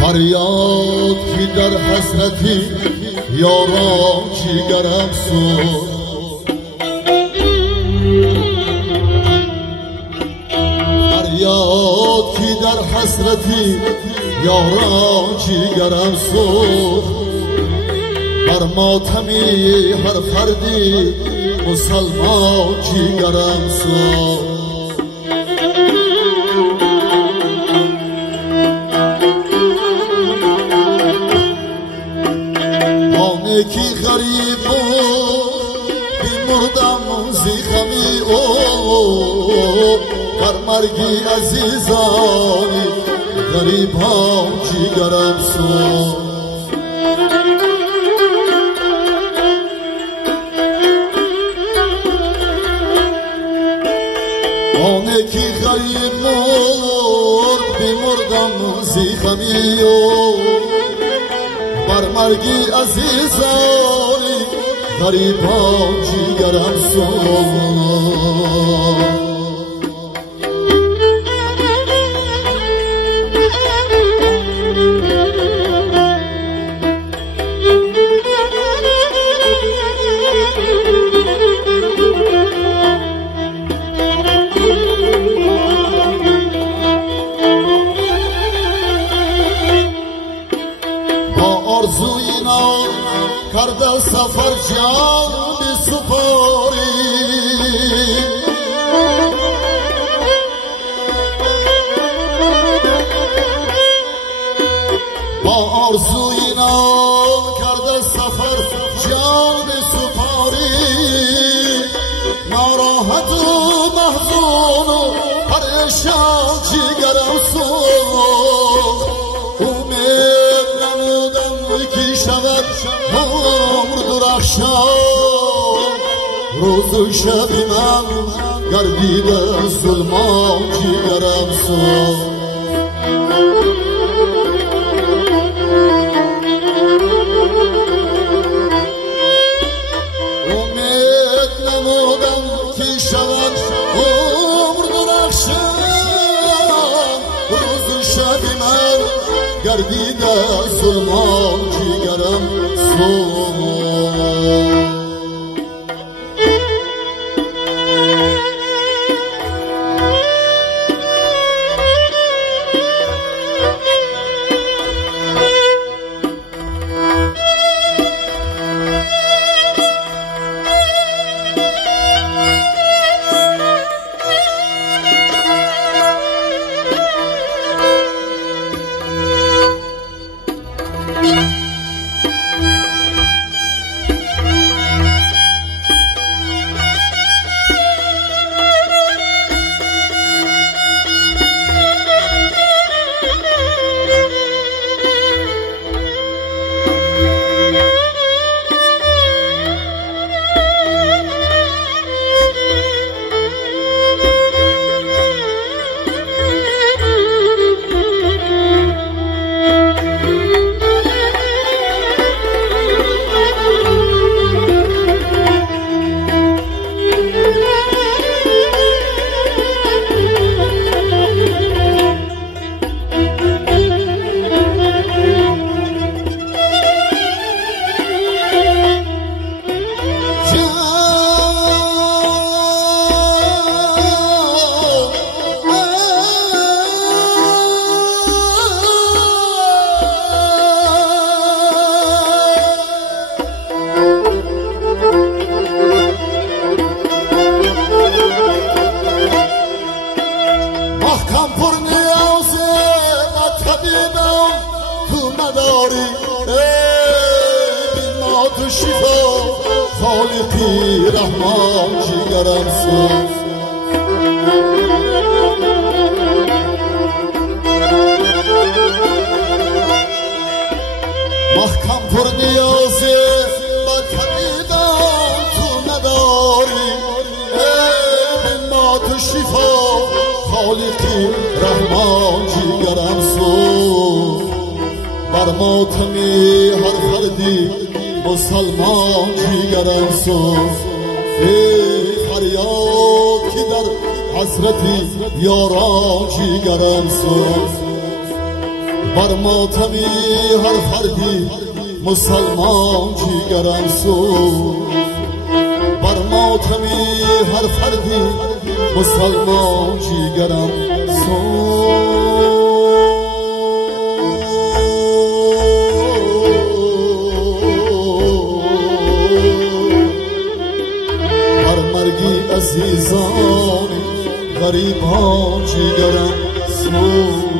فریاد که در حسرتی یاران جیگرم سوخت فریاد که در حسرتی یاران جیگرم سوخت بر ماتمی هر فردی مسلمان جیگرم سوخت کی غریب بیمردم زیخمی بر مرگی عزیزانی غریب ها جیگرم سوخت آنه کی غریب مرد بیمردم زیخمی بر مرگی عزیزانی غریبان جیگرم سوخت آرزوینا کرده سفر جان بسپاری با آرزوینا کرده سفر جان بسپاری ناراحت و محزون و پریشان جیگرم سوخت عمر درخشان روز و شب من گردیده ظلمان جیگرم سوخت امید نمودم که شود عمر درخشان روز و شب من گردیده ظلمان جیگرم سوخت شفا خالقی رحمان جیگرم سوخت محکم پر نیازی با طبیبم تو نداری بین ما تو شفا خالقی رحمان جیگرم سوخت بر ماتمی هر فردی مسلمان جیگرم سوخت فریاد که در حسرتی یاران جیگرم سوخت بر ماتمی هر فردی مسلمان جیگرم سو بر ماتمی هر فردی مسلمان جیگرم سو بر مرگی عزیزان غریبان جیگرم سو